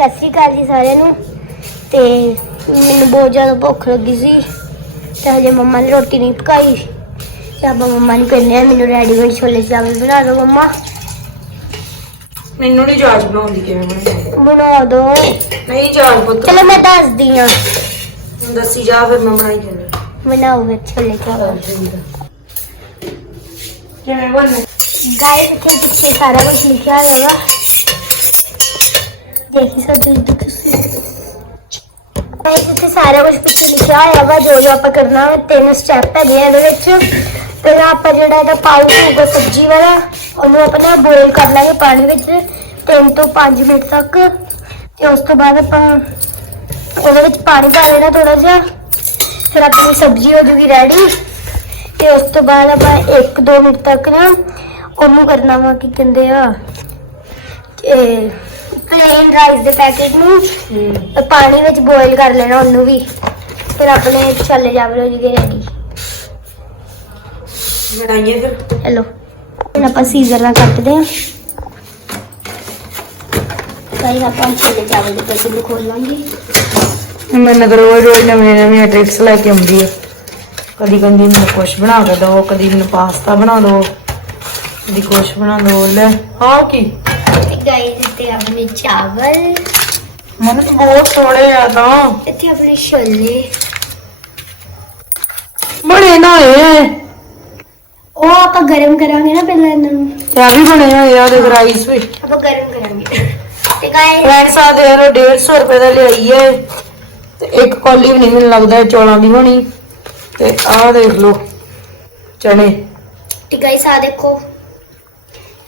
ਸਤਿ ਸ਼੍ਰੀ ਅਕਾਲ ਜੀ ਸਾਰਿਆਂ ਨੂੰ। ਤੇ ਮੈਨੂੰ ਬਹੁਤ ਜ਼ਿਆਦਾ ਭੁੱਖ ਲੱਗੀ ਸੀ। ਤੇ ਹਜੇ ਮੰਮਾ ਨੇ ਰੋਟੀ ਨਹੀਂ ਪਕਾਈ। ਤੇ ਆਪਾਂ ਮੰਮਾ ਨੂੰ ਕਹਿੰਦੇ ਆ ਮੈਨੂੰ ਰੈਡੀਮੇਡ ਛੋਲੇ ਚਾਵਲ ਬਣਾ ਦਿਓ ਮੰਮਾ। ਮੈਨੂੰ ਨਹੀਂ ਜਾਜ ਬਣਾਉਂਦੀ ਕਿਵੇਂ ਬਣਾਉਂਦੀ। ਬਣਾ ਦਿਓ। ਨਹੀਂ ਜਾਜ ਪੁੱਤ। ਚਲੋ ਮੈਂ ਦੱਸਦੀ ਆ। ਦੱਸੀ ਜਾ ਫਿਰ ਮੈਂ ਬਣਾਈ ਜਾਂਦੀ। ਬਣਾਓ ਫਿਰ ਛੋਲੇ ਚਾਵਲ। ਕਿਵੇਂ ਬਣਨੇ? ਗਾਇਸ ਇੱਥੇ ਪਿੱਛੇ ਸਾਰਾ ਕੁਝ ਲਿਖਿਆ ਹੋਇਆ ਵਾ। ਦੇਖੀ ਸਕਦੇ ਹੋ ਤੁਸੀਂ ਗਾਇਸ ਇੱਥੇ ਸਾਰਾ ਕੁਝ ਪਿੱਛੇ ਲਿਖਿਆ ਹੋਇਆ ਵਾ, ਜੋ ਜੋ ਆਪਾਂ ਕਰਨਾ ਹੈ ਤਿੰਨ ਸਟੈਪ ਹੈਗੇ ਆ ਇਹਦੇ ਵਿੱਚ। ਪਹਿਲਾਂ ਆਪਾਂ ਜਿਹੜਾ ਇਹਦਾ ਪਾਊਚ ਹੋਊਗਾ ਸਬਜ਼ੀ ਵਾਲਾ, ਉਹਨੂੰ ਆਪਾਂ ਨਾ ਬੋਇਲ ਕਰ ਲਾਂਗੇ ਪਾਣੀ ਵਿੱਚ 3 ਤੋਂ 5 ਮਿੰਟ ਤੱਕ। ਤੇ ਉਸ ਤੋਂ ਬਾਅਦ ਆਪਾਂ ਉਹਦੇ ਵਿੱਚ ਪਾਣੀ ਪਾ ਲੈਣਾ ਥੋੜਾ ਜਿਹਾ। ਫਿਰ ਆਪਣੀ ਸਬਜ਼ੀ ਹੋ ਜੂਗੀ ਰੈਡੀ ਤੇ ਉਸ ਤੋਂ ਬਾਅਦ ਆਪਾਂ 1-2 ਮਿੰਟ ਤੱਕ ਨਾ ਉਹਨੂੰ ਕਰਨਾ ਵਾ, ਕੀ ਕਹਿੰਦੇ ਆ ਪਲੇਨ ਰਾਈਸ ਦੇ ਪੈਕੇਟ ਨੂੰ ਪਾਣੀ ਵਿੱਚ ਬੋਇਲ ਕਰ ਲੈਣਾ ਉਹਨੂੰ ਵੀ। ਫਿਰ ਆਪਣੇ ਛੱਲੇ ਜਾਵਲ ਹੋ ਜੂਗੇ ਰੈਡੀ ਬਣਾਈਏ ਫਿਰ। ਹੈਲੋ ਹੁਣ ਆਪਾਂ ਸੀਜ਼ਰ ਨਾਲ ਕੱਟਦੇ ਹਾਂ। ਕਈ ਆਪਾਂ ਛੱਲੇ ਚਾਵਲ ਦੇ ਪੈਕੇਟ ਨੂੰ ਖੋਲ ਲਾਂਗੇ। ਮੈਨੂੰ ਤਾਂ ਰੋਜ਼ ਰੋਜ਼ ਨਵੇਂ ਨਵੇਂ ਟ੍ਰਿਕਸ ਲੈ ਕੇ ਆਉਂਦੀ ਹੈ ਕਦੀ ਕਹਿੰਦੀ ਮੈਨੂੰ ਕੁਛ ਬਣਾ ਕੇ ਦਿਓ ਕਦੀ ਮੈਨੂੰ ਪਾਸਤਾ ਬਣਾ ਦਿਓ ਕਦੀ ਕੁਛ ਬਣਾ ਦਿਓ। ਲੈ ਹਾਂ ਕੀ? ਤੇ ਗਾਈਸ ਇੱਥੇ ਆਪਣੇ ਚਾਵਲ। ਮੈਨੂੰ ਤਾਂ ਬਹੁਤ ਥੋੜੇ ਆ ਤਾਂ। ਇੱਥੇ ਆਪਣੇ ਛੋਲੇ। ਬਣੇ ਨਾ ਹੋਏ। ਉਹ ਆਪਾਂ ਗਰਮ ਕਰਾਂਗੇ ਨਾ ਪਹਿਲਾਂ ਇਹਨਾਂ ਨੂੰ। ਤੇ ਆ ਵੀ ਬਣੇ ਹੋਏ ਆ ਦੇ ਰਾਈਸ ਵੀ। ਆਪਾਂ ਗਰਮ ਕਰਾਂਗੇ। ਤੇ ਗਾਈਸ ਫਰੈਂਡਸ ਆ ਦੇ ਯਾਰ 150 ਰੁਪਏ ਦਾ ਲਿਆਈ ਹੈ ਤੇ ਇੱਕ ਕੌਲੀ ਵੀ ਨਹੀਂ ਮੈਨੂੰ ਲੱਗਦਾ ਇਹ ਚੌਲਾਂ ਦੀ ਹੋਣੀ। ਤੇ ਆਹ ਦੇਖ ਲਓ। ਚਨੇ। ਤੇ ਗਾਈਸ ਆ ਦੇਖੋ।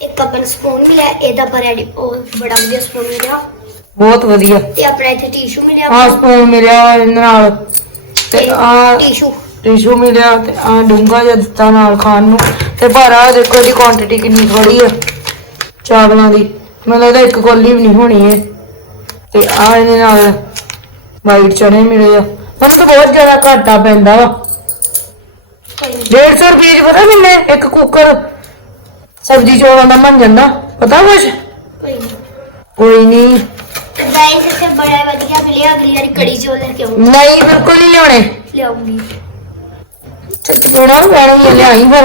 ਇੱਕ ਆਪਾਂ ਨੂੰ ਸਪੂਨ ਮਿਲਿਆ ਇਹਦਾ ਪਰ ਉਹ ਬੜਾ ਵਧੀਆ ਸਪੂਨ ਮਿਲਿਆ। ਬਹੁਤ ਵਧੀਆ। ਤੇ ਆਪਣਾ ਇੱਥੇ ਟਿਸ਼ੂ ਮਿਲਿਆ ਆਹ ਸਪੂਨ ਮਿਲਿਆ ਇਹਦੇ ਨਾਲ। ਤੇ ਆ ਟਿਸ਼ੂ ਟਿਸ਼ੂ ਮਿਲਿਆ ਤੇ ਆ ਡੂੰਗਾ ਜਿਹਾ ਦਿੱਤਾ ਨਾਲ ਖਾਣ ਨੂੰ। ਤੇ ਪਰ ਆਹ ਦੇਖੋ ਇਹਦੀ ਕੁਆਂਟੀਟੀ ਕਿੰਨੀ ਥੋੜੀ ਹੈ ਚਾਵਲਾਂ ਦੀ। ਮੈਨੂੰ ਲੱਗਦਾ ਇੱਕ ਕੌਲੀ ਵੀ ਨਹੀਂ ਹੋਣੀ ਹੈ ਤੇ ਆ ਇਹਦੇ ਨਾਲ ਵਾਈਟ ਚਨੇ ਮਿਲੇ ਆ। ਮੈਨੂੰ ਤਾਂ ਬਹੁਤ ਜ਼ਿਆਦਾ ਘਾਟਾ ਪੈਂਦਾ ਵਾ। 150 ਰੁਪਏ ਚ ਪਤਾ ਮਿਲਨੇ ਇੱਕ ਕੁੱਕਰ। ਸਬਜ਼ੀ ਚੌਲਾਂ ਦਾ ਬਣ ਜਾਂਦਾ ਪਤਾ ਕੁਛ? ਕੋਈ ਨਹੀਂ ਕੋਈ ਨਹੀਂ ਗਾਈਸ ਇੱਥੇ ਬੜਾ ਵਧੀਆ ਮਿਲਿਆ ਅਗਲੀ ਵਾਰੀ ਕੜੀ ਚੋਲ ਲੈ ਕੇ ਆਉਂਗੀ ਨਹੀਂ ਬਿਲਕੁਲ ਨਹੀਂ ਲਿਆਉਣੇ। ਲਿਆਉਂਗੀ ਬੜਾ ਪੈਣੀ ਲਿਆਈ ਫਿਰ।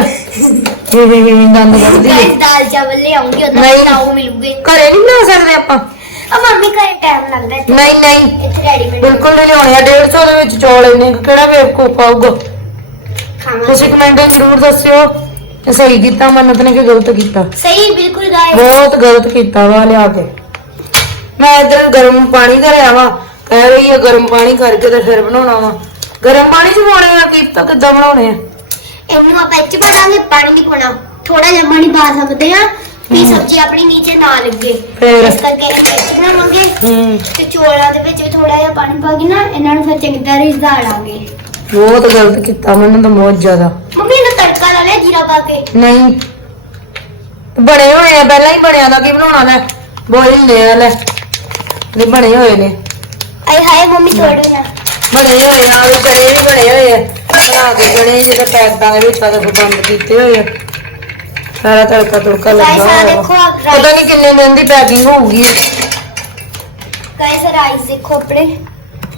ਇਹ ਇਹ ਦੰਦ ਕੱਢਦੀ ਹੈ ਦਾਲ ਚਾਵਲ ਉਹਦਾ ਨਹੀਂ। ਮਿਲੂਗੇ। ਘਰੇ ਨਹੀਂ ਬਣਾ ਸਕਦੇ ਆਪਾਂ? ਆ ਮੰਮੀ ਘਰੇ ਟਾਈਮ ਲੱਗਦਾ ਇੱਥੇ। ਨਹੀਂ ਨਹੀਂ। ਇੱਥੇ ਰੈਡੀਮੇਡ ਬਿਲਕੁਲ ਨਹੀਂ ਲਿਆਉਣੇ ਆ 150 ਦੇ ਵਿੱਚ ਚੌਲ ਇੰਨੇ ਕੁ ਕਿਹੜਾ ਬੇਵਕੂਫ ਆਊਗਾ ਖਾਣਾ ਤੁਸੀਂ ਕਮੈਂਟ ਜ਼ਰੂਰ ਦੱਸਿਓ। ਕਿ ਸਹੀ ਕੀਤਾ ਮੰਨਤ ਨੇ ਕਿ ਗਲਤ ਕੀਤਾ? ਸਹੀ ਬਿਲਕੁਲ ਗਾਈਸ ਬਹੁਤ ਗਲਤ ਕੀਤਾ ਵਾ ਲਿਆ ਕੇ। ਮੈਂ ਇਧਰ ਗਰਮ ਪਾਣੀ ਧਰਿਆ ਵਾ। ਕਹਿ ਰਹੀ ਹੈ ਗਰਮ ਪਾਣੀ ਕਰਕੇ ਤੇ ਫਿਰ ਬਣਾਉਣਾ ਵਾ। ਗਰਮ ਪਾਣੀ ਚ ਪਾਉਣੇ ਆ ਕੀ ਪਤਾ ਕਿੱਦਾਂ ਬਣਾਉਣੇ ਆ? ਇਹਨੂੰ ਆਪਾਂ ਇੱਥੇ ਦਾਂਗੇ ਪਾਣੀ ਨਹੀਂ ਪਾਉਣਾ। ਥੋੜਾ ਜਿਹਾ ਪਾਣੀ ਪਾ ਸਕਦੇ ਆ ਵੀ ਸਬਜ਼ੀ ਆਪਣੀ ਨੀਚੇ ਨਾ ਲੱਗੇ। ਫਿਰ? ਇਸ ਕਰਕੇ ਇੱਥੇ ਬਣਾਵਾਂਗੇ। ਹੂੰ। ਤੇ ਚੋਲਾਂ ਦੇ ਵਿੱਚ ਵੀ ਥੋੜਾ ਜਿਹਾ ਪਾਣੀ ਪਾ ਕੇ ਨਾ ਇਹਨਾਂ ਨੂੰ ਫਿਰ ਚੰਗੀ ਤਰ੍ਹਾਂ ਰਿਝਾ ਲਾਂਗੇ। ਬਹੁਤ ਗਲਤ ਕੀਤਾ ਮੈਨੂੰ ਤਾਂ ਬਹੁਤ ਜ਼ਿਆਦਾ। ਮੰਮੀ ਇਹਨੂੰ ਤੜਕਾ ਲਾ ਲਿਆ ਜੀਰਾ ਪਾ ਕੇ। ਨਹੀਂ। ਬਣੇ ਹੋਏ ਆ ਪਹਿਲਾਂ ਹੀ ਬਣਿਆ ਦਾ ਕੀ ਬਣਾਉਣਾ ਲੈ? ਬੋਇਲ ਨੇ ਆ ਲੈ। ਇਹ ਬਣੇ ਹੋਏ ਨੇ। ਆਏ ਹਾਏ ਮੰਮੀ ਤੋੜੋ ਨਾ ਬਣੇ ਹੋਏ ਆ ਉਹ ਚਣੇ ਵੀ ਬਣੇ ਹੋਏ ਆ। ਬਣਾ ਕੇ ਚਣੇ ਜਿਹੜੇ ਪੈਕਟਾਂ ਦੇ ਵਿੱਚ ਆ ਦੇਖੋ ਬੰਦ ਕੀਤੇ ਹੋਏ ਆ। ਸਾਰਾ ਤੜਕਾ ਤੁੜਕਾ ਲੱਗਾ ਗਾਇਸ ਆ ਹੋਇਆ ਦੇਖੋ ਵਾ। ਪਤਾ ਨਹੀਂ ਕਿੰਨੇ ਦਿਨ ਦੀ ਪੈਕਿੰਗ ਹੋਊਗੀ। ਇਹ। ਗਾਇਸ ਰਾਈਸ ਦੇਖੋ ਆਪਣੇ।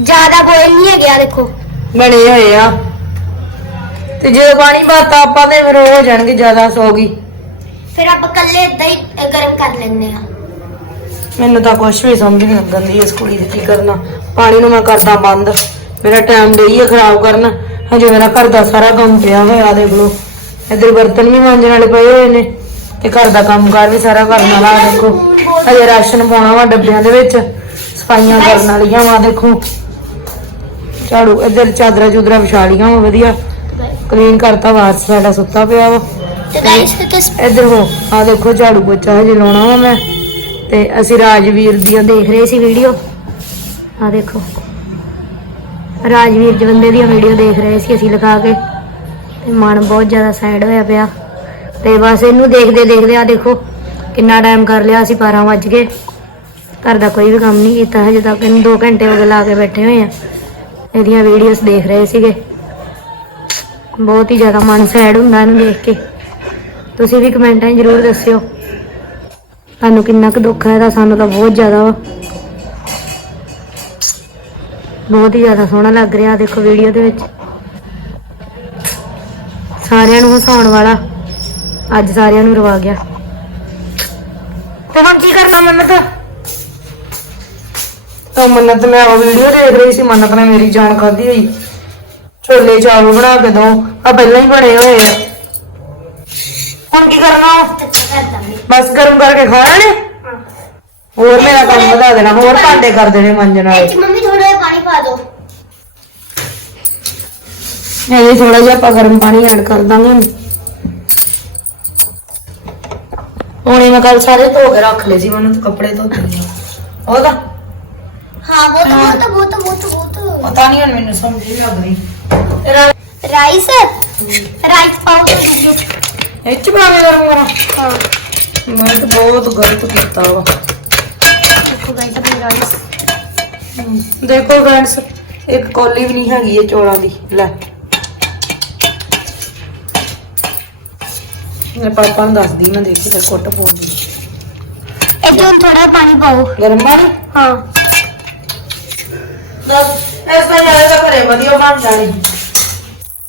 ਜ਼ਿਆਦਾ ਬੋਇਲ ਨਹੀਂ ਹੈਗਾ ਦੇਖੋ। ਬਣੇ ਹੋਏ ਆ। ਤੇ ਜੇ ਪਾਣੀ ਪਾਤਾ ਆਪਾਂ ਤੇ ਫਿਰ ਹੋ ਜਾਣਗੇ ਜ਼ਿਆਦਾ ਸੌਗੀ ਫਿਰ ਆਪਾਂ ਕੱਲੇ ਇਦਾਂ ਹੀ ਅ, ਗਰਮ ਕਰ ਲੈਂਦੇ ਆ ਮੈਨੂੰ ਤਾਂ ਕੁਛ ਵੀ ਸਮਝ ਨਹੀਂ ਲੱਗਣ ਦੀ ਇਸ ਕੁੜੀ ਦੀ ਕੀ ਕਰਨਾ। ਪਾਣੀ ਨੂੰ ਮੈਂ ਕਰਦਾ ਬੰਦ। ਮੇਰਾ ਟਾਈਮ ਦੇਈ ਆ ਖਰਾਬ ਕਰਨ। ਹਜੇ ਮੇਰਾ ਘਰ ਦਾ ਸਾਰਾ ਕੰਮ ਪਿਆ ਹੋਇਆ ਦੇਖ ਲਓ। ਇੱਧਰ ਬਰਤਨ ਵੀ ਮਾਂਜਣ ਵਾਲੇ ਪਏ ਹੋਏ ਨੇ ਤੇ ਘਰ ਦਾ ਕੰਮ ਕਾਰ ਵੀ ਸਾਰਾ ਕਰਨ ਵਾਲਾ ਦੇਖੋ। ਹਜੇ ਰਾਸ਼ਨ ਪਾਉਣਾ ਵਾ ਡੱਬਿਆਂ ਦੇ ਵਿੱਚ ਸਫਾਈਆਂ ਕਰਨ ਵਾਲੀਆਂ ਵਾ ਦੇਖੋ। ਝਾੜੂ ਇੱਧਰ ਚਾਦਰਾਂ ਚੁਦਰਾਂ ਵਿਛਾ ਲੀਆਂ ਵਾ ਵਧੀਆ। ਕਲੀਨ ਕਰਤਾ ਵਾਸ ਸਾਡਾ ਸੁੱਤਾ ਪਿਆ ਵਾ। ਤੇ ਗਾਇਸ ਇੱਧਰ ਹੋ ਆ ਦੇਖੋ ਝਾੜੂ ਪੋਚਾ ਹਜੇ ਲਾਉਣਾ ਵਾ ਮੈਂ। ਤੇ ਅਸੀਂ ਰਾਜਵੀਰ ਦੀਆਂ ਦੇਖ ਰਹੇ ਸੀ ਵੀਡੀਓ ਆ ਦੇਖੋ। ਰਾਜਵੀਰ ਜਵੰਦੇ ਦੀਆਂ ਵੀਡੀਓ ਦੇਖ ਰਹੇ ਸੀ ਅਸੀਂ ਲਗਾ ਕੇ। ਤੇ ਮਨ ਬਹੁਤ ਜ਼ਿਆਦਾ ਸੈਡ ਹੋਇਆ ਪਿਆ। ਤੇ ਬਸ ਇਹਨੂੰ ਦੇਖਦੇ ਦੇਖਦੇ ਆ ਦੇਖੋ ਕਿੰਨਾ ਟਾਈਮ ਕਰ ਲਿਆ ਅਸੀਂ 12 ਵੱਜ ਗਏ। ਘਰ ਦਾ ਕੋਈ ਵੀ ਕੰਮ ਨਹੀਂ ਕੀਤਾ ਹਜੇ ਤੱਕ ਇਹਨੂੰ 2 ਘੰਟੇ ਹੋ ਗਏ ਲਾ ਕੇ ਬੈਠੇ ਹੋਏ ਆ। ਇਹਦੀਆਂ ਵੀਡੀਓਜ਼ ਦੇਖ ਰਹੇ ਸੀਗੇ। ਬਹੁਤ ਹੀ ਜ਼ਿਆਦਾ ਮਨ ਸੈਡ ਹੁੰਦਾ ਇਹਨੂੰ ਦੇਖ ਕੇ। ਤੁਸੀਂ ਵੀ ਕਮੈਂਟਾਂ 'ਚ ਜ਼ਰੂਰ ਦੱਸਿਓ। ਤੁਹਾਨੂੰ ਕਿੰਨਾ ਕੁ ਦੁੱਖ ਹੈ ਇਹਦਾ ਸਾਨੂੰ ਤਾਂ ਬਹੁਤ ਜ਼ਿਆਦਾ ਵਾ। ਬਹੁਤ ਹੀ ਜ਼ਿਆਦਾ ਸੋਹਣਾ ਲੱਗ ਰਿਹਾ ਦੇਖੋ ਵੀਡੀਓ ਦੇ ਵਿੱਚ। ਸਾਰਿਆਂ ਨੂੰ ਹਸਾਉਣ ਵਾਲਾ ਅੱਜ ਸਾਰਿਆਂ ਨੂੰ ਰਵਾ ਗਿਆ। ਤੇ ਹੁਣ ਕੀ ਕਰਨਾ ਮੰਨਤ? ਤਾਂ ਮੰਨਤ ਮੈਂ ਉਹ ਵੀਡੀਓ ਦੇਖ ਰਹੀ ਸੀ, ਮੰਨਤ ਨੇ ਮੇਰੀ ਜਾਨ ਖਾਦੀ ਹੋਈ ਛੋਲੇ ਚਾਵਲ ਬਣਾ ਕੇ ਦੋ। ਆ ਪਹਿਲਾਂ ਹੀ ਬਣੇ ਹੋਏ ਆ। ਹੁਣ ਕੀ ਕਰਨਾ? ਬਸ ਗਰਮ ਕਰਕੇ ਖਾਣਾ ਨੇ ਹੋਰ ਮੇਰਾ ਕੰਮ ਵਧਾ ਦੇਣਾ ਹੋਰ ਭਾਂਡੇ ਕਰ ਦੇਣੇ ਮਾਂਜਣ ਵਾਲੇ। ਮੰਮੀ ਥੋੜਾ ਜਿਹਾ ਪਾਣੀ ਪਾ ਦਿਓ। ਇਹ ਥੋੜਾ ਜਿਹਾ ਆਪਾਂ ਗਰਮ ਪਾਣੀ ਐਡ ਕਰ ਦਾਂਗੇ। ਹੁਣ ਮੈਂ ਕੱਲ ਸਾਰੇ ਧੋ ਕੇ ਰੱਖ ਲਏ ਸੀ ਮੈਨੂੰ ਤਾਂ ਕੱਪੜੇ ਧੋਤੇ ਨਹੀਂ ਉਹਦਾ ਹਾਂ ਬਹੁਤ ਬਹੁਤ ਬਹੁਤ ਬਹੁਤ ਬਹੁਤ। ਪਤਾ ਨਹੀਂ ਹੁਣ ਮੈਨੂੰ ਸਮਝ ਨਹੀਂ ਲੱਗ ਰਹੀ ਤੇਰਾ ਰਾਈਸ ਰਾਈਸ ਪਾਓ ਤੇ ਦੂਜੇ 'ਚ। ਇਹ ਚ ਪਾਵੇਂ ਗਰਮ ਕਰਾਂ ਹਾਂ। ਮੈਂ ਤਾਂ ਬਹੁਤ ਗਲਤ ਕੀਤਾ ਵਾ। ਦੇਖੋ ਗਾਇਸ ਆਪਣੀ ਰਾਈਸ ਦੇਖੋ ਫਰੈਂਡਸ ਇੱਕ ਕੌਲੀ ਵੀ ਨਹੀਂ ਹੈਗੀ ਇਹ ਚੋਲਾਂ ਦੀ। ਲੈ। ਮੈਂ ਪਾਪਾ ਨੂੰ ਦੱਸਦੀ ਮੈਂ ਦੇਖੀ ਤਾਂ ਕੁੱਟ ਪਾਉਂਦੀ ਇਹ ਹੁਣ ਥੋੜਾ ਪਾਣੀ ਪਾਓ। ਗਰਮ ਪਾਣੀ? ਹਾਂ। ਬਸ। ਇਸ ਤਰ੍ਹਾਂ ਜ਼ਿਆਦਾ ਤਾਂ ਘਰੇ ਵਧੀਆ ਬਣ ਜਾਣੀ।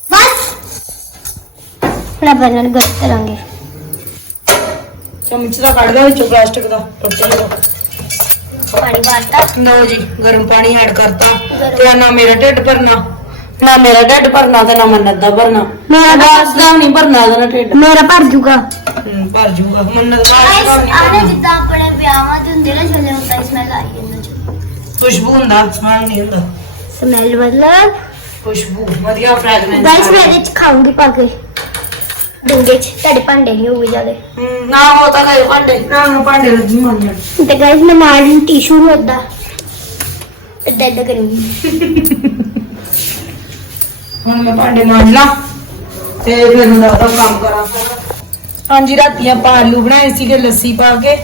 ਬਸ ਹੁਣ ਆਪਾਂ ਇਹਨਾਂ ਨੂੰ ਗਰਮ ਕਰਾਂਗੇ। ਚਮਚ ਦਾ ਕੱਢ ਦੇ ਵਿੱਚੋਂ ਪਲਾਸਟਿਕ ਦਾ ਟੁੱਟ ਜਾਊਗਾ ਪਾਣੀ ਵਾਰਤਾ। ਲਓ ਜੀ ਗਰਮ ਪਾਣੀ ਐਡ ਕਰਤਾ। ਗਰਮ। ਤੇ ਨਾ ਮੇਰਾ ਢਿੱਡ ਭਰਨਾ ਨਾ ਮੇਰਾ ਢਿੱਡ ਭਰਨਾ ਤੇ ਨਾ ਮੰਨਤ ਦਾ ਭਰਨਾ। ਮੇਰਾ ਗੈਸ ਦਾ ਨਹੀਂ ਭਰਨਾ ਉਹਦਾ ਢਿੱਡ। ਮੇਰਾ ਭਰ ਜੂਗਾ। ਹਮ, ਭਰ ਜੂਗਾ। ਮੰਨਤ ਦਾ ਗਾਇਸ ਗੈਸ ਨਹੀਂ ਆਨੇ ਭਰਨਾ। ਜਿੱਦਾਂ ਆਪਣੇ ਵਿਆਹਾਂ ਦੇ ਹੁੰਦੇ ਨਾ ਛੋਲੇ ਹੁੰਦਾ ਸਮੈਲ ਆ ਰਹੀ ਹੈ ਇਹਨਾਂ 'ਚ। ਖੁਸ਼ਬੂ ਹੁੰਦਾ ਸਮਾਨ ਨਹੀਂ ਹੁੰਦਾ। ਸਮੈਲ ਮਤਲਬ ਖੁਸ਼ਬੂ ਵਧੀਆ ਫ੍ਰੈਗਰੈਂਸ ਗਾਇਸ ਮੈਂ ਇਹਦੇ 'ਚ ਖਾਉਂਗੀ ਪਾ ਕੇ। ਡੂੰਗੇ 'ਚ ਤੁਹਾਡੇ ਭਾਂਡੇ ਨਹੀਂ ਹੋਊਗੇ ਜਿਆਦੇ। ਨਾ ਹੋ ਤਾਂ ਗਏ ਭਾਂਡੇ। ਨਾ ਨਾ ਭਾਂਡੇ ਰੱਜੀ ਮੰਨ ਜਾਣ ਤੇ ਗਾਇਸ ਮੈਂ ਨਾਲ ਟਿਸ਼ੂ ਨੂੰ ਏਦਾਂ ਏਦਾਂ ਏਦਾਂ ਕਰੂੰਗੀ। ਹੁਣ ਮੈਂ ਭਾਂਡੇ ਮਾਂਜ ਲਾਂ ਤੇ ਫਿਰ ਮੈਂ ਉਹਦਾ ਕੰਮ ਕਰਾਂ। ਹਾਂਜੀ ਰਾਤੀ ਆਪਾਂ ਆਲੂ ਬਣਾਏ ਸੀਗੇ ਲੱਸੀ ਪਾ ਕੇ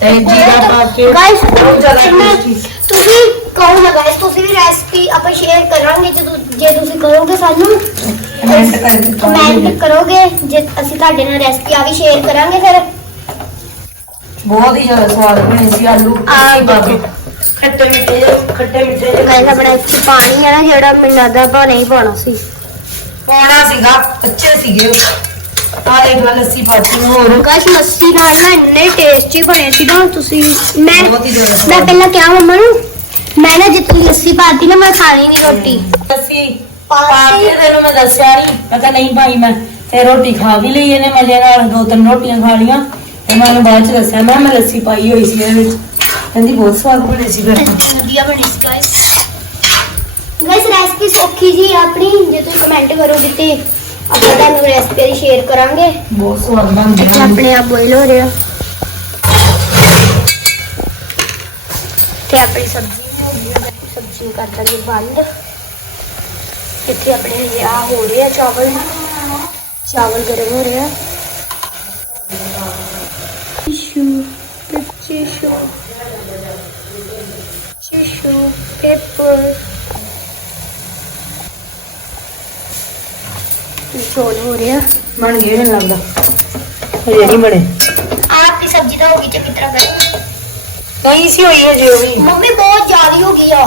ਤੇ ਜੀਰਾ ਪਾ ਕੇ। ਗਾਇਸ ਬਹੁਤ ਜ਼ਿਆਦਾ tasty। ਤੁਸੀਂ ਕਹੋ ਨਾ ਗਾਇਸ ਤੁਸੀਂ ਵੀ ਰੈਸਪੀ ਆਪਾਂ ਸ਼ੇਅਰ ਕਰਾਂਗੇ ਜੇ ਤੁ- ਜੇ ਤੁਸੀਂ ਕਰੋਗੇ ਸਾਨੂੰ। ਕਮੈਂਟ ਕਰੋਗੇ ਜੇ ਅਸੀਂ ਤੁਹਾਡੇ ਨਾਲ ਰੈਸਪੀ ਆ ਵੀ ਸ਼ੇਅਰ ਕਰਾਂਗੇ ਫਿਰ। ਬਹੁਤ ਹੀ ਜ਼ਿਆਦਾ ਸਵਾਦ ਬਣੇ ਸੀ ਆਲੂ। ਆ ਕੇ ਖੱਟੇ ਮਿੱਠੇ ਜਿਹੇ- ਖੱਟੇ ਮਿੱਠੇ ਜਿਹੇ। ਗਾਇਸ ਆਪਣਾ ਇੱਥੇ ਪਾਣੀ ਹੈ ਨਾ ਜਿਹੜਾ ਮੈਨੂੰ ਲੱਗਦਾ ਆਪਾਂ ਨਹੀਂ ਪਾਉਣਾ ਸੀ। ਪਾਉਣਾ ਸੀਗਾ ਕੱਚੇ ਸੀਗੇ। ਆ ਦੇਖ ਲੈ ਲੱਸੀ ਪਾਤੀ ਹੋਰ। ਗਾਇਸ ਲੱਸੀ ਨਾਲ ਨਾ ਇੰਨੇ ਟੇਸਟੀ ਬਣੇ ਸੀ ਨਾ ਤੁਸੀਂ ਮੈਂ ਬਹੁਤ ਹੀ ਜ਼ਿਆਦਾ ਮੈਂ ਸਵਾਦ। ਪਹਿਲਾਂ ਕਿਹਾ ਮੰਮਾ ਨੂੰ ਮੈਂ ਨਾ ਜਿੱਤੀ ਲੱਸੀ ਪਾਤੀ ਨਾ ਮੈਂ ਖਾਣੀ ਨਹੀਂ ਰੋਟੀ। ਲੱਸੀ ਪਾ ਕੇ ਤੈਨੂੰ ਮੈਂ ਦੱਸਿਆ ਨਹੀਂ ਮੈਂ ਕਿਹਾ ਨਹੀਂ ਭਾਈ ਮੈਂ ਤੇ ਰੋਟੀ ਖਾ ਵੀ ਲਈ ਇਹਨੇ ਮਜ਼ੇ ਨਾਲ ਦੋ ਤਿੰਨ ਰੋਟੀਆਂ ਖਾ ਲੀਆਂ ਤੇ ਮੈਂ ਉਹਨੂੰ ਬਾਅਦ ਚ ਦੱਸਿਆ ਮੈਂ ਮੈਂ ਲੱਸੀ ਪਾਈ ਹੋਈ ਸੀ ਇਹਦੇ ਵਿੱਚ। ਕਹਿੰਦੀ ਬਹੁਤ ਸਵਾਦ ਬਣੀ ਸੀ ਫਿਰ। ਇੰਨੀ ਵਧੀਆ ਬਣੀ ਸੀ ਗਾਇਸ ਗਾਇਸ ਰੈਸਪੀ ਸੌਖੀ ਜੀ ਆਪਣੀ ਜੇ ਤੁਸੀਂ ਕਮੈਂਟ ਕਰੋਗੇ ਤੇ ਆਪਾਂ ਤੁਹਾਨੂੰ ਰੈਸਪੀ ਦੀ ਸ਼ੇਅਰ ਕਰਾਂਗੇ। ਬਹੁਤ ਸਵਾਦ ਬਣਦੀ ਹੈ ਆਪਣੇ ਆਪ ਬੋਇਲ ਹੋ ਰਿਹਾ ਤੇ ਆਪਣੀ ਸਬਜ਼ੀ। ਨੂੰ ਕਰ ਦਾਂਗੇ ਬੰਦ। ਇੱਥੇ ਆਪਣੇ ਹਜੇ ਆ ਹੋ ਰਹੇ ਆ ਚਾਵਲ। ਚਾਵਲ ਗਰਮ ਹੋ ਰਹੇ ਆ। ਸ਼ੂ ਪਿੱਛੇ ਪੇਪਰ। ਚੋਲ ਹੋ ਰਿਹਾ ਬਣ ਗਏ ਨਹੀਂ ਲੱਗਦਾ ਹਜੇ ਨਹੀਂ ਬਣੇ। आपकी सब्जी तो होगी चंगी तरह नहीं सी हुई है जो भी मम्मी बहुत ज्यादा हो गई है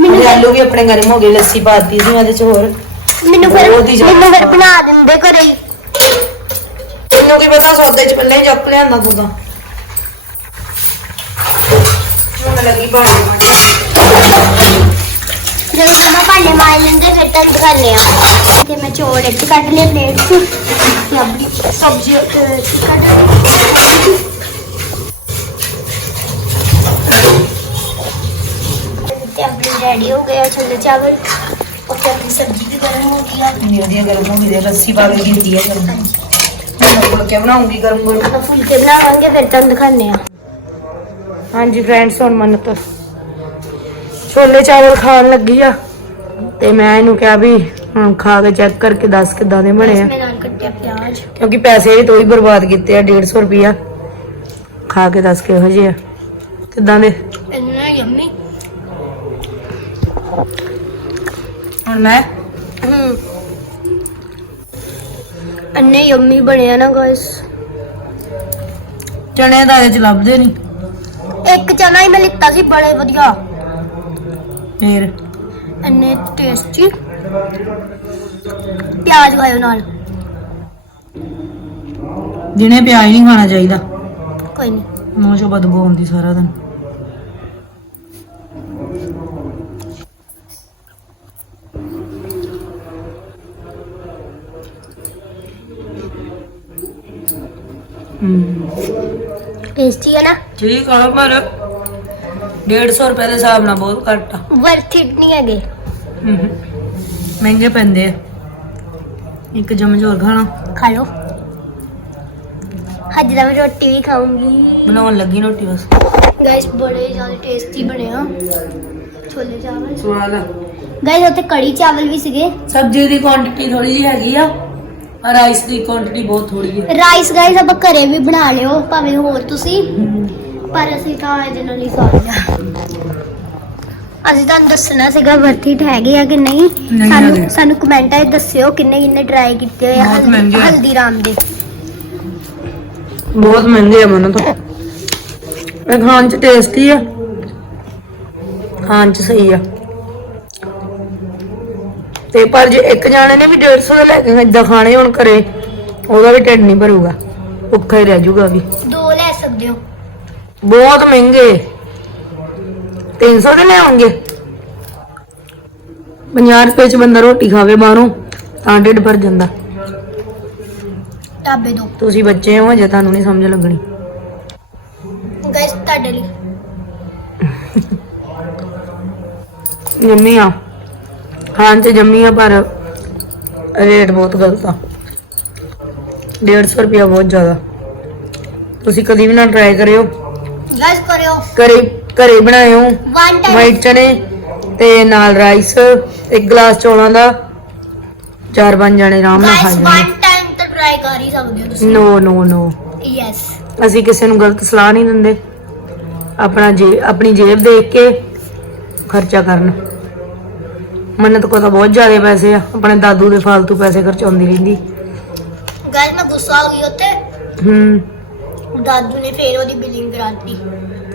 ਮੈਨੂੰ ਤੇ ਆਲੂ ਵੀ ਆਪਣੇ ਗਰਮ ਹੋ ਗਏ ਲੱਸੀ ਪਾਤੀ ਸੀ ਇਹਦੇ ਚ ਹੋਰ। ਮੈਨੂੰ ਫਿਰ ਬਹੁਤ ਹੀ ਜ਼ਿਆਦਾ ਮੈਨੂੰ ਫਿਰ ਬਣਾ ਦਿੰਦੇ ਘਰੇ ਹੀ। ਤੈਨੂੰ ਕੀ ਪਤਾ ਸੌਦੇ ਚ ਪਹਿਲਾਂ ਹੀ ਚੱਕ ਲਿਆਂਦਾ ਤੂੰ ਤਾਂ। ਹੁਣ ਲੱਗੀ ਭਾਂਡੇ ਜਦੋਂ ਮੈਂ ਭਾਂਡੇ ਮਾਰ ਲੈਂਦੇ ਫਿਰ ਤਾਂ ਦਿਖਾਉਂਦੇ ਆ। ਤੇ ਮੈਂ ਚੌਲ ਇੱਥੇ ਕੱਢ ਲਿਆ ਪਲੇਟ 'ਚ ਤੇ ਆਪਣੀ ਸਬਜ਼ੀ ਉੱਤੇ ਕੱਢ ਲਈ ਤੇ ਆਪਣੀ ਰੈਡੀ ਹੋ ਗਿਆ ਛੋਲੇ ਚਾਵਲ। ਉੱਤੇ ਆਪਣੀ ਸਬਜ਼ੀ ਵੀ ਗਰਮ ਹੋ ਗਈ ਆ। ਇੰਨੀ ਵਧੀਆ ਗਰਮ ਹੋ ਗਈ ਹੈ ਲੱਸੀ ਪਾ ਕੇ ਕੀਤੀ ਹੈ ਗਰਮ ਮੈਂ ਮੁੜ ਕੇ ਬਣਾਉਂਗੀ ਗਰਮ ਗਰਮ। ਫੁਲਕੇ ਬਣਾਵਾਂਗੇ ਫਿਰ ਤੁਹਾਨੂੰ ਦਿਖਾਉਂਦੇ ਆ। ਹਾਂਜੀ ਫਰੈਂਡਸ ਹੁਣ ਮੰਨਤ। ਛੋਲੇ ਚਾਵਲ ਖਾਣ ਲੱਗੀ ਆ ਤੇ ਮੈਂ ਇਹਨੂੰ ਕਿਹਾ ਵੀ ਹੁਣ ਖਾ ਕੇ ਚੈੱਕ ਕਰਕੇ ਦੱਸ ਕਿਦਾਂ ਦੇ ਬਣੇ ਆ। ਕਿਉਂਕਿ ਪੈਸੇ ਵੀ ਤੋਂ ਹੀ ਬਰਬਾਦ ਕੀਤੇ ਆ 150 ਰੁਪਿਆ ਖਾ ਕੇ ਦੱਸ ਕਿਹੋ ਜਿਹੇ ਆ। ਕਿਦਾਂ ਦੇ? ਇੰਨਾ ਯੰਮੀ ਹੁਣ ਮੈਂ। ਇੰਨੇ ਯੰਮੀ ਬਣਿਆ ਨਾ ਗਾਇਸ ਚਣੇ ਦਾ ਇਹਦੇ ਚ ਲੱਭਦੇ ਨਹੀਂ ਇੱਕ ਚਨਾ ਹੀ ਮੈਂ ਲਿੱਤਾ ਸੀ ਬੜੇ ਵਧੀਆ। ਫੇਰ? ਇੰਨੇ ਟੇਸਟੀ ਪਿਆਜ਼ ਖਾਇਓ ਨਾਲ। ਦਿਨੇ ਪਿਆਜ਼ ਨਹੀਂ ਖਾਣਾ ਚਾਹੀਦਾ। ਕੋਈ ਨਹੀਂ ਮੂੰਹ ਚੋਂ ਬਦਬੂ ਆਉਂਦੀ ਸਾਰਾ ਦਿਨ। ਟੇਸਟੀ ਹੈ ਨਾ? ਠੀਕ ਆ ਪਰ 150 ਰੁਪਏ ਦੇ ਹਿਸਾਬ ਨਾਲ ਬਹੁਤ ਘੱਟ ਆ। ਵਰਥ ਇਟ ਨਹੀਂ ਹੈਗੇ। ਹੂੰ ਮਹਿੰਗੇ ਪੈਂਦੇ ਆ। ਇੱਕ ਚਮਚ ਹੋਰ ਖਾਣਾ। ਖਾ ਲਓ। ਅੱਜ ਤਾਂ ਮੈਂ ਰੋਟੀ ਵੀ ਖਾਊਂਗੀ। ਬਣਾਉਣ ਲੱਗੀ ਰੋਟੀ ਬਸ। ਗਾਇਸ ਬੜੇ ਜ਼ਿਆਦਾ ਟੇਸਟੀ ਬਣਿਆ ਛੋਲੇ ਚਾਵਲ। ਸਵਾਲ ਆ। ਗਾਇਸ ਉੱਥੇ ਕੜੀ ਚਾਵਲ ਵੀ ਸੀਗੇ। ਸਬਜ਼ੀ ਦੀ ਕੁਆਂਟੀਟੀ ਥੋੜੀ ਜਿਹੀ ਹੈਗੀ ਆ। ਰਾਈਸ ਦੀ ਕੁਆਂਟੀਟੀ ਬਹੁਤ ਥੋੜੀ ਹੈ। ਰਾਈਸ ਗਾਇਸ ਆਪਾਂ ਘਰੇ ਵੀ ਬਣਾ ਲਿਓ ਭਾਵੇਂ ਹੋਰ ਤੁਸੀਂ। ਪਰ ਅਸੀਂ ਤਾਂ ਇਹਦੇ ਨਾਲ ਹੀ ਖਾ ਲਿਆ। ਅਸੀਂ ਤੁਹਾਨੂੰ ਦੱਸਣਾ ਸੀਗਾ ਵਰਥ ਇਟ ਹੈਗੇ ਆ ਕਿ ਨਹੀਂ। ਨਹੀਂ ਸਾਨੂੰ ਹੈਗੇ। ਸਾਨੂੰ ਕਮੈਂਟਾਂ 'ਚ ਦੱਸਿਓ ਕਿੰਨੇ ਕਿੰਨੇ ਟਰਾਈ ਕੀਤੇ ਹੋਏ ਆ। ਬਹੁਤ ਹਲਦੀ- ਮਹਿੰਗੇ ਆ। ਹਲਦੀਰਾਮ ਦੇ। ਬਹੁਤ ਮਹਿੰਗੇ ਆ ਮਨ ਤਾਂ। ਇਹ ਖਾਣ ਚ ਟੇਸਟੀ ਆ। ਖਾਣ ਚ ਸਹੀ ਆ। ਤੇ ਪਰ ਜੇ ਇੱਕ ਜਾਣੇ ਨੇ ਵੀ 150 ਦੇ ਲੈ ਕੇ ਇਦਾਂ ਖਾਣੇ ਹੁਣ ਘਰੇ ਉਹਦਾ ਵੀ ਢਿੱਡ ਨਹੀਂ ਭਰੂਗਾ ਭੁੱਖਾ ਹੀ ਰਹਿ ਜਾਊਗਾ ਵੀ। ਦੋ ਲੈ ਸਕਦੇ ਹੋ। ਬਹੁਤ ਮਹਿੰਗੇ। 300 ਦੇ ਲਿਆਉਂਗੇ 50 ਰੁਪਏ ਚ ਬੰਦਾ ਰੋਟੀ ਖਾਵੇ ਬਾਹਰੋਂ ਤਾਂ ਢਿੱਡ ਭਰ ਜਾਂਦਾ। ਢਾਬੇ ਦੋ ਤੁਸੀਂ ਬੱਚੇ ਹੋ ਅਜੇ ਤੁਹਾਨੂੰ ਨਹੀਂ ਸਮਝ ਲੱਗਣੀ। ਗਾਇਸ ਤੁਹਾਡੇ ਲਈ। ਜੰਮੀ ਆ। ਖਾਣ ਚ ਜੰਮੀ ਆ ਪਰ ਰੇਟ ਬਹੁਤ ਗਲਤ ਆ। 150 ਰੁਪਇਆ ਬਹੁਤ ਜ਼ਿਆਦਾ। ਤੁਸੀਂ ਕਦੀ ਵੀ ਨਾ ਟਰਾਈ ਕਰਿਓ। ਗਾਇਸ ਕਰਿਓ। ਘਰੇ ਘਰੇ ਬਣਾਇਓ। ਵਨ ਵਾਈਟ ਚਨੇ ਤੇ ਨਾਲ ਰਾਈਸ ਇੱਕ ਗਲਾਸ ਚੌਲਾਂ ਦਾ। ਚਾਰ ਪੰਜ ਜਣੇ ਆਰਾਮ ਨਾਲ ਖਾ ਗਾਇਸ ਜਾਣਗੇ। ਵਨ ਟਾਈਮ ਤਾਂ ਟਰਾਈ ਕਰ ਹੀ ਸਕਦੇ ਹੋ ਤੁਸੀਂ। ਨੋ ਨੋ ਨੋ ਯੈਸ ਅਸੀਂ ਕਿਸੇ ਨੂੰ ਗਲਤ ਸਲਾਹ ਨਹੀਂ ਦਿੰਦੇ। ਆਪਣਾ ਜੇ ਆਪਣੀ ਜੇਬ ਦੇਖ ਕੇ ਖਰਚਾ ਕਰਨ। ਮੰਨਤ ਕੋ ਤਾਂ ਬਹੁਤ ਜ਼ਿਆਦਾ ਪੈਸੇ ਆ। ਆਪਣੇ ਦਾਦੂ ਦੇ ਫालतू ਪੈਸੇ ਖਰਚਾਉਂਦੀ ਰਹਿੰਦੀ। ਗਾਇਸ ਮੈਂ ਗੁੱਸਾ ਹੋ ਗਈ ਉੱਤੇ ਹੂੰ। ਦਾਦੂ ਨੇ ਫੇਰ ਉਹਦੀ ਬਿਲਿੰਗ ਕਰਾਤੀ।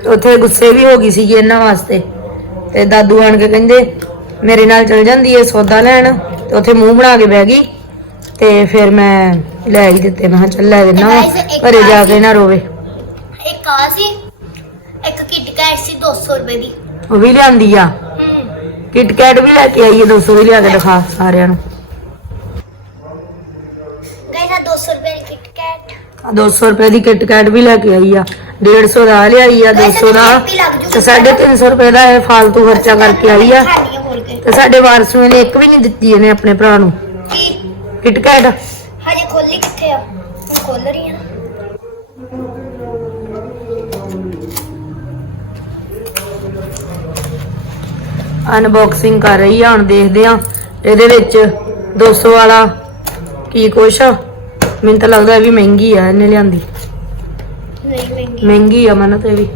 ਉੱਥੇ ਗੁੱਸੇ ਵੀ ਹੋ ਗਈ ਸੀ ਇਹਨਾਂ ਵਾਸਤੇ। ਤੇ ਦਾਦੂ ਆਣ ਕੇ ਕਹਿੰਦੇ ਮੇਰੇ ਨਾਲ ਚਲ ਜਾਂਦੀ ਏ ਸੌਦਾ ਲੈਣ। ਤੇ ਉੱਥੇ ਮੂੰਹ ਬਣਾ ਕੇ ਬਹਿ ਗਈ। ਤੇ ਫਿਰ ਮੈਂ ਲੈ ਹੀ ਦਿੱਤੇ। ਮੈਂ ਕਿਹਾ ਚੱਲ ਲੈ ਦੇਣਾ ਘਰੇ ਜਾ ਕੇ ਨਾ ਰੋਵੇ। ਇੱਕ ਆ ਸੀ। ਇੱਕ ਕਿਟ ਕੈਟ ਸੀ 200 ਰੁਪਏ ਦੀ। ਉਹ ਵੀ ਲਿਆਂਦੀ ਆ। ਹੂੰ ਕਿਟ ਕੈਟ ਵੀ ਲੈ ਕੇ ਆਈ ਏ 200 ਵੀ ਲਿਆ ਕੇ ਦਿਖਾ ਸਾਰਿਆਂ ਨੂੰ। ਗਾਇਸ ਆ 200 ਰੁਪਏ ਦੀ ਕਿਟ ਕੈਟ ਆ 200 ਰੁਪਏ ਦੀ ਕਿਟ ਕੈਟ ਵੀ ਲੈ ਕੇ ਆਈ ਆ। 150 ਦਾ ਲਿਆਈ ਆ 200 ਦਾ। ਤੇ 350 ਰੁਪਏ ਦਾ ਇਹ ਫालतू ਖਰਚਾ ਕਰਕੇ ਆਈ ਆ। ਤੇ ਸਾਡੇ ਵਾਰਸ ਨੇ ਇੱਕ ਵੀ ਨਹੀਂ ਦਿੱਤੀ ਇਹਨੇ ਆਪਣੇ ਭਰਾ ਨੂੰ। ਕੀ ਕਿਟ ਕੈਟ ਹਜੇ ਖੋਲੀ ਕਿੱਥੇ ਆ ਹੁਣ ਖੋਲ ਰਹੀ ਆ ਨਾ ਅਨਬਾਕਸਿੰਗ ਕਰ ਰਹੀ ਆ ਹੁਣ ਦੇਖਦੇ ਆ। ਇਹਦੇ ਵਿੱਚ 200 ਵਾਲਾ ਕੀ ਕੁਛ ਆ? ਮੈਨੂੰ ਤਾਂ ਲੱਗਦਾ ਇਹ ਵੀ ਮਹਿੰਗੀ ਆ ਇਹਨੇ ਲਿਆਂਦੀ। ਨਹੀਂ ਮਹਿੰਗੀ। ਮਹਿੰਗੀ ਆ ਮੰਨਤ ਇਹ ਵੀ।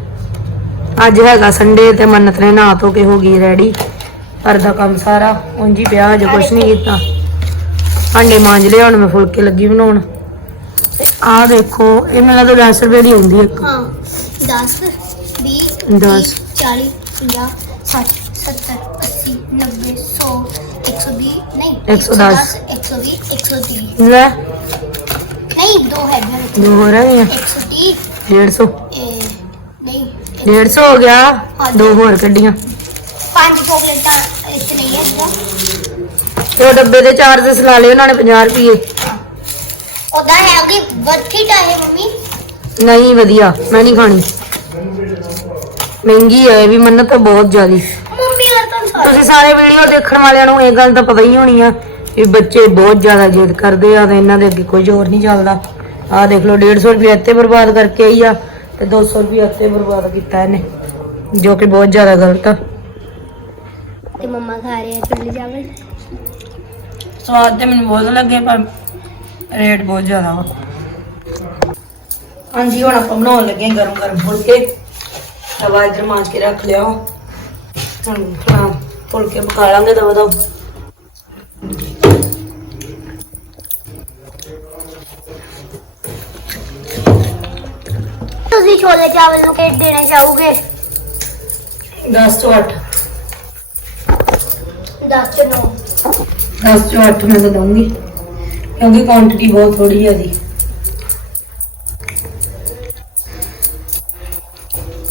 ਅੱਜ ਹੈਗਾ ਸੰਡੇ ਤੇ ਮੰਨਤ ਨੇ ਨਹਾ ਧੋ ਕੇ ਹੋ ਗਈ ਰੈਡੀ ਘਰ ਦਾ ਕੰਮ ਸਾਰਾ ਉਂਝ ਹੀ ਪਿਆ ਅਜੇ ਕੁਛ ਨਹੀਂ ਕੀਤਾ। ਭਾਂਡੇ ਮਾਂਜ ਲਿਆ ਹੁਣ ਮੈਂ ਫੁਲਕੇ ਲੱਗੀ ਬਣਾਉਣ। ਤੇ ਆਹ ਦੇਖੋ ਇਹ ਮੈਨੂੰ ਲੱਗਦਾ 10 ਰੁਪਏ ਦੀ ਹੁੰਦੀ ਇੱਕ। ਹਾਂ 10 20 ਦਸ। 40 50 60 70 80 90 100 120 ਨਹੀਂ 110 120 130 ਲੈ ਨਹੀਂ ਦੋ ਹੈਗੇ ਨੇ। ਦੋ ਹੋ ਰਹੇ 130 150 ਇਹ 150 ਹੋ ਗਿਆ ਦੋ ਹੋਰ ਕੱਢੀਆਂ ਪੰਜ ਚੋਕਲੇਟਾਂ ਇਸ ਨਹੀਂ ਹੈ ਤੇ ਉਹ ਡੱਬੇ ਦੇ ਚਾਰजेस ਲਾ ਲਏ ਉਹਨਾਂ ਨੇ 50 ਰੁਪਏ ਉਹਦਾ ਹੈਗੀ ਵਰਥਿਟ ਹੈ ਮੰਮੀ ਨਹੀਂ ਵਧੀਆ ਮੈਂ ਨਹੀਂ ਖਾਣੀ ਮਹਿੰਗੀ ਹੈ ਇਹ ਵੀ ਮੰਨਤ ਤਾਂ ਬਹੁਤ ਜ਼ਿਆਦੀ ਤੁਸੀਂ ਸਾਰੇ ਵੀਡੀਓ ਦੇਖਣ ਵਾਲਿਆਂ ਨੂੰ ਇਹ ਗੱਲ ਤਾਂ ਪਤਾ ਹੀ ਹੋਣੀ ਆ ਵੀ ਬੱਚੇ ਬਹੁਤ ਜ਼ਿਆਦਾ ਜਿੱਦ ਕਰਦੇ ਆ ਤੇ ਇਹਨਾਂ ਦੇ ਅੱਗੇ ਕੋਈ ਜ਼ੋਰ ਨਹੀਂ ਚੱਲਦਾ। ਆਹ ਦੇਖ ਲਓ 150 ਰੁਪਏ ਇੱਥੇ ਬਰਬਾਦ ਕਰਕੇ ਆਈ ਆ ਤੇ 200 ਰੁਪਏ ਇੱਥੇ ਬਰਬਾਦ ਕੀਤਾ ਇਹਨੇ ਜੋ ਕਿ ਬਹੁਤ ਜ਼ਿਆਦਾ ਗਲਤ ਆ। ਤੇ ਮੰਮਾ ਖਾ ਰਹੇ ਆ ਚੁੱਲ੍ਹੇ ਚਾਵਲ? ਸਵਾਦ ਤੇ ਮੈਨੂੰ ਬਹੁਤ ਲੱਗੇ ਪਰ ਰੇਟ ਬਹੁਤ ਜ਼ਿਆਦਾ ਵਾ। ਹਾਂਜੀ ਹੁਣ ਆਪਾਂ ਬਣਾਉਣ ਲੱਗੇ ਗਰਮ ਗਰਮ ਫੁਲਕੇ। ਤਵਾ ਇੱਧਰ ਮਾਂਜ ਕੇ ਰੱਖ ਲਿਆ। ਹੁਣ ਫੁਲਕੇ ਪਕਾ ਲਾਂਗੇ ਦਵਾ ਦਵ। ਤੁਸੀਂ ਛੋਲੇ ਚਾਵਲ ਨੂੰ ਕਿਹੜੇ ਦੇਣੇ ਚਾਹੋਗੇ 10 ਤੋਂ 8 10 ਚ 9 10 ਤੋਂ 8 ਮੈਂ ਤਾਂ ਦਊਂਗੀ। ਕਿਉਂਕਿ ਕੁਆਂਟੀਟੀ ਬਹੁਤ ਥੋੜੀ ਹੈ ਦੀ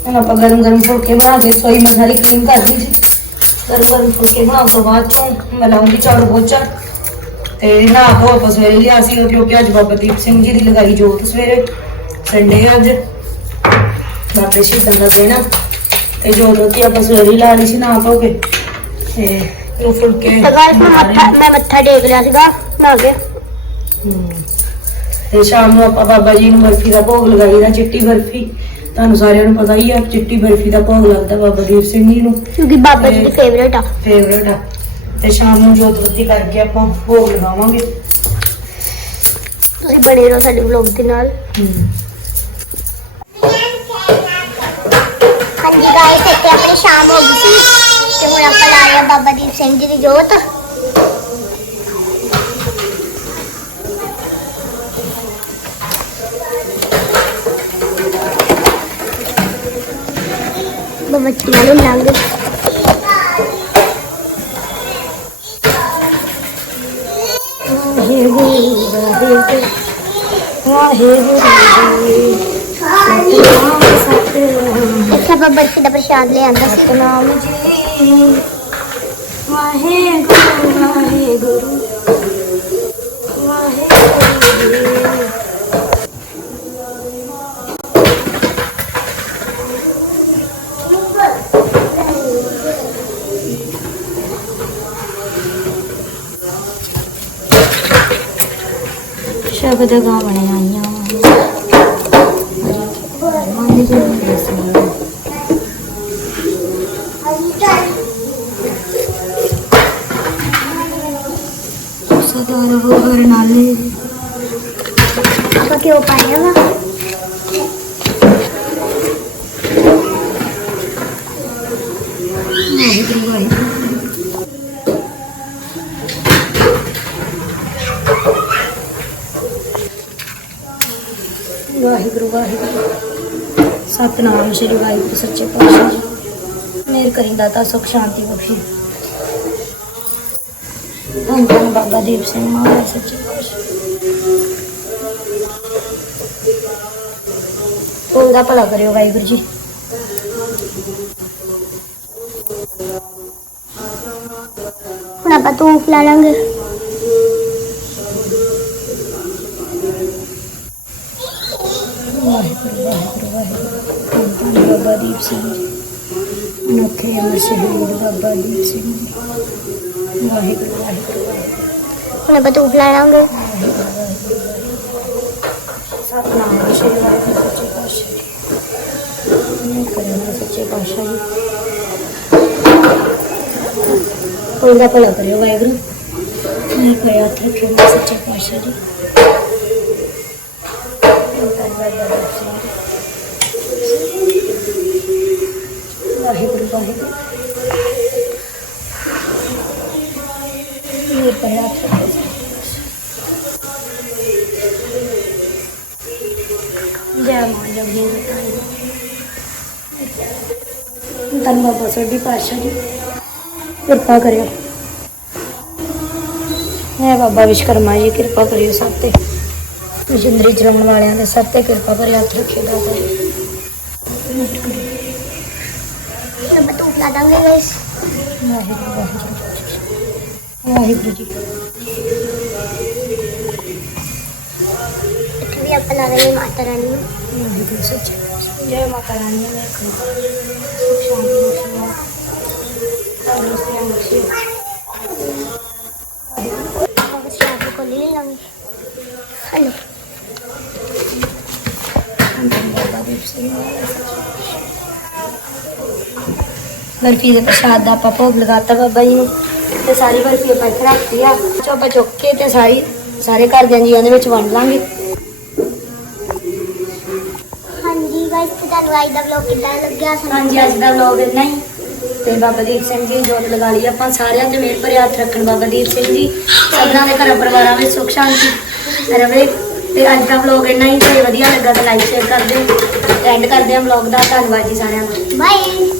ਹੁਣ ਆਪਾਂ ਗਰਮ ਗਰਮ ਫੁਲਕੇ ਬਣਾ ਕੇ ਸੋਈ ਮੈਂ ਸਾਰੀ ਕਲੀਨ ਕਰ ਲਈ ਸੀ। ਗਰਮ ਫੁਲਕੇ ਬਣਾਉਣ ਤੋਂ ਬਾਅਦ ਚੋਂ ਮੈਂ ਲਾਉਂਗੀ ਝਾੜੂ ਪੋਚਾ ਤੇ ਨਾ ਧੋ ਆਪਾਂ ਸਵੇਰੇ ਲਿਆ ਸੀ ਕਿਉਂਕਿ ਅੱਜ ਬਾਬਾ ਦੀਪ ਸਿੰਘ ਜੀ ਦੀ ਲਗਾਈ ਜੋਤ ਸਵੇਰੇ ਸੰਡੇ ਅੱਜ। ਬਾਬੇ ਸ਼ਹੀਦਾਂ ਦਾ ਦਿਨ ਤੇ ਜੋਤ ਉੱਤੇ ਆਪਾਂ ਸਵੇਰੇ ਲਾ ਲਈ ਸੀ ਨਾ ਧੋ ਕੇ। ਤੇ ਉਹ ਫੁਲਕੇ ਮੈਂ ਮੱਥਾ ਟੇਕ ਲਿਆ ਸੀਗਾ ਨਾ ਕੇ। ਹਮ। ਤੇ ਸ਼ਾਮ ਨੂੰ ਆਪਾਂ ਬਾਬਾ ਜੀ ਨੂੰ ਬਰਫੀ ਦਾ ਭੋਗ ਲਗਾਈਦਾ ਚਿੱਟੀ ਬਰਫੀ। ਤੁਹਾਨੂੰ ਸਾਰਿਆਂ ਨੂੰ ਪਤਾ ਹੀ ਆ ਚਿੱਟੀ ਬਰਫੀ ਦਾ ਭੋਗ ਲੱਗਦਾ ਬਾਬਾ ਦੀਪ ਸਿੰਘ ਜੀ ਨੂੰ। ਕਿਉਂਕਿ ਬਾਬਾ ਜੀ ਦੀ ਫੇਵਰੇਟ ਆ। ਫੇਵਰੇਟ ਆ। ਤੇ ਸ਼ਾਮ ਨੂੰ ਜੋਤ ਬੱਤੀ ਕਰਕੇ ਆਪਾਂ ਭੋਗ ਲਗਾਵਾਂਗੇ। ਤੁਸੀਂ ਬਣੇ ਰਹੋ ਸਾਡੇ ਵਲੌਗ ਦੇ ਨਾਲ। ਹਾਂਜੀ ਗਾਇਸ ਇੱਥੇ ਆਪਣੀ ਸ਼ਾਮ ਹੋ ਗਈ ਸੀ। ਤੇ ਹੁਣ ਆਪਾਂ ਲਾ ਰਹੇ ਹਾਂ ਬਾਬਾ ਦੀਪ ਸਿੰਘ ਜੀ ਦੀ ਜੋਤ। ਲੰਘ ਇੱਥੇ ਆਪਾਂ ਬਰਫੀ ਦਾ ਪ੍ਰਸ਼ਾਦ ਲੈ ਆਂਦਾ। ਸਤਨਾਮ ਜੀ। ਵਾਹਿਗੁਰੂ ਵਾਹਿਗੁਰੂ। ਸ਼ਬਦ ਗਾਵਣੇ ਆਈਆਂ ਮਨ ਜੀ ਦੇ ਸਦਾ ਰਹੋ ਹਰ ਨਾਲੇ ਆਪਾਂ ਕਿਉਂ ਪਾਇਆ ਵਾ ਵਾਹਿਗੁਰੂ ਵਾਹਿਗੁਰੂ। ਸਤਨਾਮ ਸ਼੍ਰੀ ਵਾਹਿਗੁਰੂ, ਸੱਚੇ ਪਾਤਸ਼ਾਹ ਜੀ। ਮੇਰ ਕਰੀ ਦਾਤਾ ਸੁਖ, ਸ਼ਾਂਤੀ ਬਖਸ਼ੀ। ਧੰਨ ਧੰਨ ਬਾਬਾ ਦੀਪ ਸਿੰਘ ਮਹਾਰਾਜ, ਸੱਚੇ ਪਾਤਸ਼ਾਹ ਉਹਦਾ ਭਲਾ ਕਰਿਓ ਵਾਹਿਗੁਰੂ ਜੀ। ਹੁਣ ਆਪਾਂ ਧੂਫ ਲਾ ਲਾਂਗੇ। ਸ਼ਹੀਦ ਬਾਬਾ ਦੀਪ ਸਿੰਘ ਜੀ ਵਾਹਿਗੁਰੂ ਵਾਹਿਗੁਰੂ ਵਾਹਿਗੁਰੂ ਹੁਣ ਆਪਾਂ ਧੂਫ ਲਾ ਲਾਂਗੇ ਸਤਨਾਮ ਸ਼੍ਰੀ ਵਾਹਿਗੁਰੂ ਸੱਚੇ ਪਾਤਸ਼ਾਹ ਜੀ ਮੈਂ ਕਰਿਆ ਸੱਚੇ ਪਾਤਸ਼ਾਹ ਜੀ ਉਹਦਾ ਭਲਾ ਕਰਿਓ ਧੰਨ ਬਾਬਾ ਸੱਡੀ ਪਾਤਸ਼ਾਹ ਜੀ। ਕਿਰਪਾ ਕਰਿਓ। ਹੈ ਬਾਬਾ ਵਿਸ਼ਕਰਮਾ ਜੀ ਕਿਰਪਾ ਕਰਿਓ ਸਭ ਤੇ। ਮਸ਼ੀਨਰੀ ਚਲਾਉਣ ਵਾਲਿਆਂ ਦੇ ਸਭ ਤੇ ਕਿਰਪਾ ਕਰਿਓ ਹੱਥ ਰੱਖੇ ਦਾਤਾ ਜੀ। ਆਪਾਂ ਧੂਫ ਲਾ ਦਾਂਗੇ ਗਾਇਸ ਵਾਹਿਗੁਰੂ ਵਾਹਿਗੁਰੂ ਵਾਹਿਗੁਰੂ ਜੀ। ਇੱਥੇ ਵੀ ਆਪਾਂ ਲਾ ਰਹੇ ਮਾਤਾ ਰਾਣੀ ਨੂੰ। ਵਾਹਿਗੁਰੂ ਸੱਚੇ। ਜੈ ਮਾਤਾ ਰਾਣੀ ਨੇ ਸੁਖ ਸ਼ਾਂਤੀ ਬਖਸ਼ਿਆ ਤੰਦਰੁਸਤੀਆਂ ਬਖਸ਼ਿਆ ਬਸ ਸ਼ਾਂਤੀ ਕੋ ਲੈ ਲਾਂਗੇ ਹਲੋ ਬਰਫੀ ਦੇ ਪ੍ਰਸ਼ਾਦ ਦਾ ਆਪਾਂ ਭੋਗ ਲਗਾਤਾ ਬਾਬਾ ਜੀ ਨੂੰ ਤੇ ਸਾਰੀ ਬਰਫੀ ਆਪਾਂ ਇੱਥੇ ਰੱਖਤੀ ਆ। ਚੋਪਾ ਚੁੱਕ ਕੇ ਤੇ ਸਾਰੀ ਸਾਰੇ ਘਰਦਿਆਂ ਜੀਆਂ ਦੇ ਵਿੱਚ ਵੰਡ ਲਾਂਗੇ। ਹਾਂਜੀ ਗਾਇਸ ਤੁਹਾਨੂੰ ਅੱਜ ਦਾ ਵਲੌਗ ਕਿੱਦਾਂ ਲੱਗਿਆ ਸਾਨੂੰ ਹਾਂਜੀ ਅੱਜ ਦਾ ਵਲੌਗ ਇੰਨਾ ਹੀ। ਤੇ ਬਾਬਾ ਦੀਪ ਸਿੰਘ ਜੀ ਜੋਤ ਲਗਾ ਲਈ ਆਪਾਂ ਸਾਰਿਆਂ ਤੇ ਮੇਰ ਭਰੇ ਹੱਥ ਰੱਖਣ ਬਾਬਾ ਦੀਪ ਸਿੰਘ ਜੀ। ਸਭਨਾਂ ਦੇ ਘਰਾਂ ਪਰਿਵਾਰਾਂ ਵਿੱਚ ਸੁਖ ਸ਼ਾਂਤੀ ਰਵੇ। ਤੇ ਅੱਜ ਦਾ ਵਲੌਗ ਇੰਨਾ ਹੀ। ਤੇ ਵਧੀਆ ਲੱਗਾ ਤਾਂ ਲਾਈਕ ਸ਼ੇਅਰ ਕਰ ਦਿਓ। ਐਂਡ ਕਰਦੇ ਹਾਂ ਵਲੌਗ ਦਾ। ਧੰਨਵਾਦ ਜੀ ਸਾਰਿਆਂ ਦਾ। ਬਾਏ